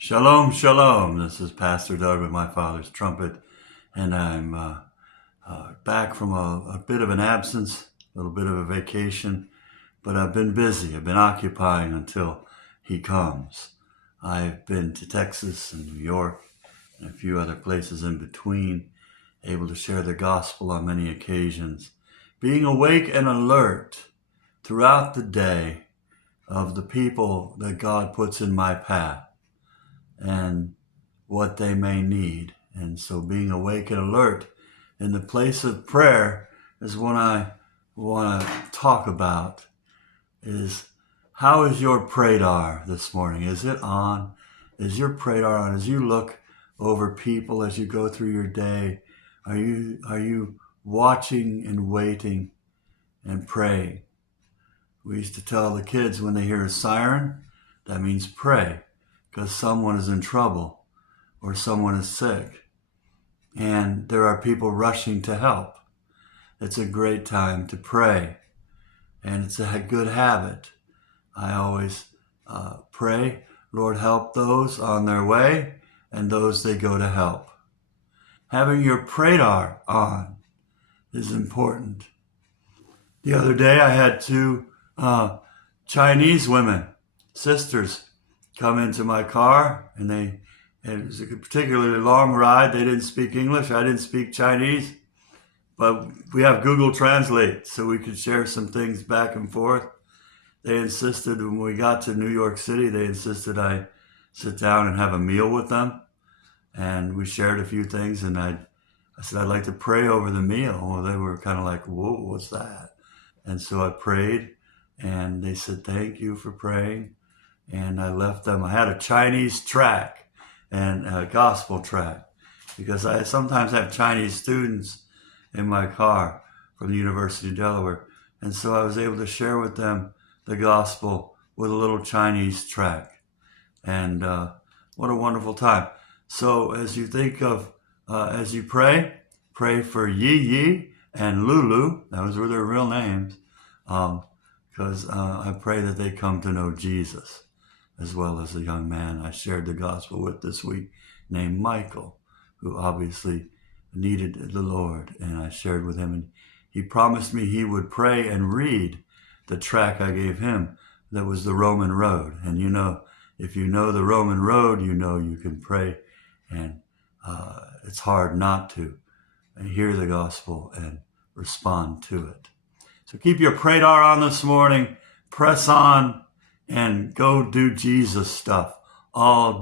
Shalom, shalom. This is Pastor Doug with my father's trumpet, and I'm back from a bit of an absence, a little bit of a vacation, but I've been busy. I've been occupying until he comes. I've been to Texas and New York and a few other places in between, able to share the gospel on many occasions, being awake and alert throughout the day of the people that God puts in my path and what they may need. And so being awake and alert in the place of prayer is what I want to talk about. Is how is your praydar this morning? Is it on? Is your praydar on? As you look over people, as you go through your day, are you watching and waiting and praying? We used to tell the kids when they hear a siren, that means pray, because someone is in trouble or someone is sick. And there are people rushing to help. It's a great time to pray, and it's a good habit. I always pray, Lord, help those on their way and those they go to help. Having your praydar on is important. The other day I had two Chinese women, sisters, come into my car, and it was a particularly long ride. They didn't speak English. I didn't speak Chinese, but we have Google Translate, so we could share some things back and forth. They insisted when we got to New York City, they insisted I sit down and have a meal with them, and we shared a few things, and I said, I'd like to pray over the meal. Well, they were kind of like, whoa, what's that? And so I prayed, and they said, thank you for praying. And I left them. I had a Chinese track and a gospel track, because I sometimes have Chinese students in my car from the University of Delaware. And so I was able to share with them the gospel with a little Chinese track. And what a wonderful time. So as you think of, as you pray for Yi Yi and Lulu. Those were their real names. Because I pray that they come to know Jesus, as well as a young man I shared the gospel with this week named Michael, who obviously needed the Lord, and I shared with him, and he promised me he would pray and read the track I gave him that was the Roman road. And you know, if you know the Roman road, you know you can pray, and it's hard not to hear the gospel and respond to it. So keep your praydar on this morning, press on, and go do Jesus stuff all day.